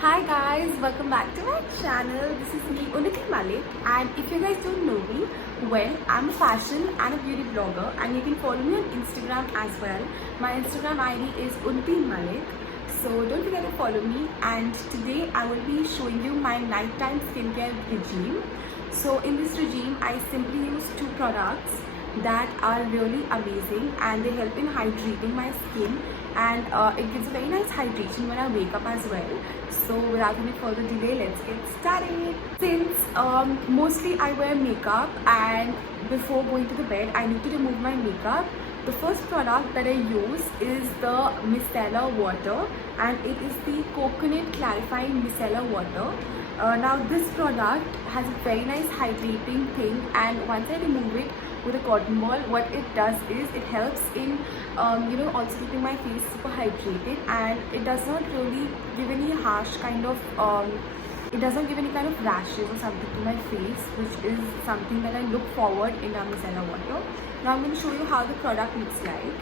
Hi guys, welcome back to my channel. This is me, Unnati Malik, and if you guys don't know me, well, I'm a fashion and a beauty blogger, and you can follow me on Instagram as well. My Instagram ID is Unnati Malik, so don't forget to follow me. And today I will be showing you my nighttime skincare regime. So in this regime, I simply use two products that are really amazing, and they help in hydrating my skin, and it gives a very nice hydration when I wake up as well. So without any further delay, let's get started. Since mostly I wear makeup, and before going to the bed I need to remove my makeup, the first product that I use is the micellar water, and it is the coconut clarifying micellar water. Now this product has a very nice hydrating thing, and once I remove it with a cotton ball, what it does is it helps in also keeping my face super hydrated, and it does not really give any harsh kind of it doesn't give any kind of rashes or something to my face, which is something that I look forward in our micellar water. Now I'm going to show you how the product looks like.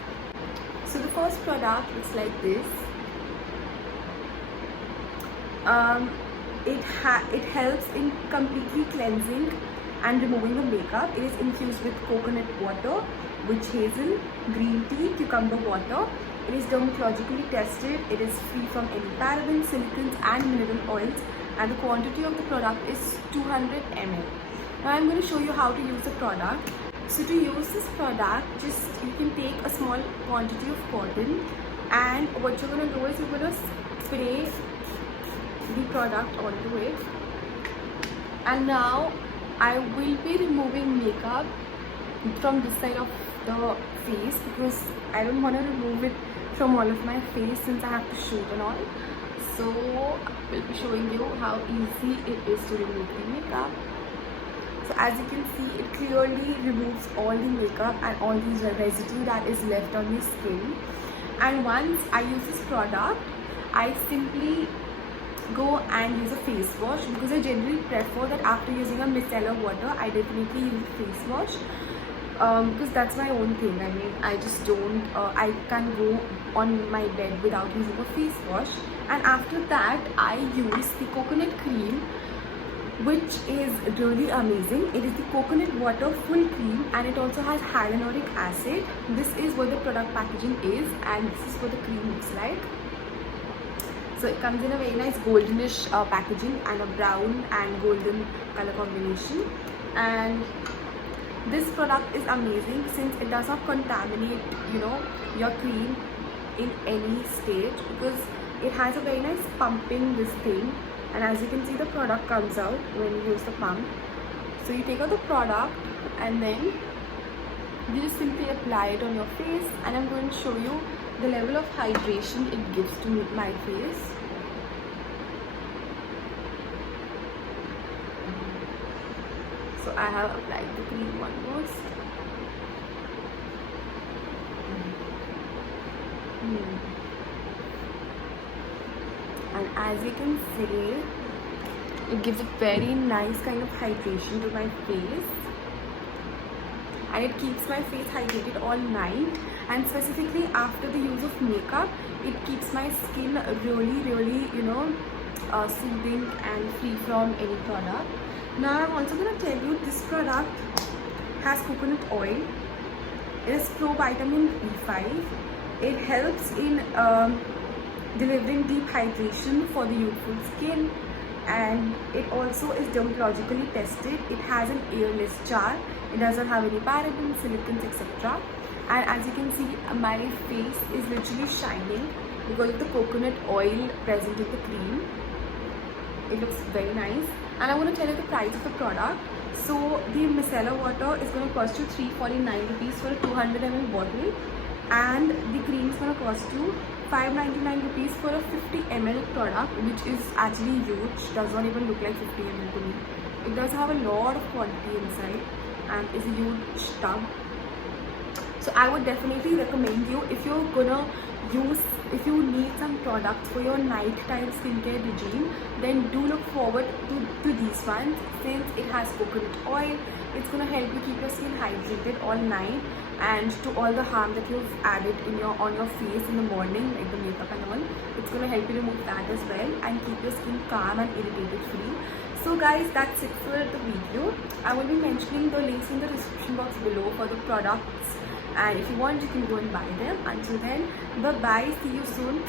So the first product looks like this. It helps in completely cleansing and removing the makeup. It is infused with coconut water, witch hazel, green tea, cucumber water. It is dermatologically tested. It is free from any parabens, silicons and mineral oils, and the quantity of the product is 200 ml. Now I'm going to show you how to use the product. So to use this product, just you can take a small quantity of cotton, and what you're going to do is you're going to spray the product onto it. And now I will be removing makeup from this side of the face, because I don't want to remove it from all of my face since I have to shoot and all. So we'll be showing you how easy it is to remove the makeup. So as you can see, it clearly removes all the makeup and all the residue that is left on the skin. And once I use this product, I simply go and use a face wash, because I generally prefer that after using a micellar water I definitely use a face wash, because that's my own thing. I mean, I just don't I can't go on my bed without using a face wash. And after that I use the coconut cream, which is really amazing. It is the coconut water full cream, and it also has hyaluronic acid. This is what the product packaging is, and this is what the cream looks like. So it comes in a very nice goldenish packaging and a brown and golden color combination. And this product is amazing since it does not contaminate your cream in any stage, because it has a very nice pumping this thing. And as you can see, the product comes out when you use the pump. So you take out the product and then you just simply apply it on your face, and I'm going to show you the level of hydration it gives to my face. So I have applied the cream almost. And as you can see, it gives a very nice kind of hydration to my face, and it keeps my face hydrated all night. And specifically after the use of makeup, it keeps my skin really soothing and free from any product. Now I'm also going to tell you, this product has coconut oil. It is pro vitamin B5. It helps in delivering deep hydration for the youthful skin, and it also is dermatologically tested. It has an airless jar. It doesn't have any parabens, silicons, etc. And as you can see, my face is literally shining because of the coconut oil present in the cream. It looks very nice. And I'm going to tell you the price of the product. So the micellar water is going to cost you 349 rupees for a 200 ml bottle, and the cream is going to cost you 599 rupees for a 50 ml product, which is actually huge. Does not even look like 50 ml to me. It does have a lot of quantity inside and is a huge tub. So I would definitely recommend you, if you're gonna use, if you need some products for your nighttime skincare regime, then do look forward to these ones. Since it has coconut oil, it's going to help you keep your skin hydrated all night, and to all the harm that you've added on your face in the morning, like the makeup and all, it's going to help you remove that as well and keep your skin calm and irritated free. So guys, that's it for the video. I will be mentioning the links in the description box below for the products, and if you want, you can go and buy them. Until then, bye bye, see you soon.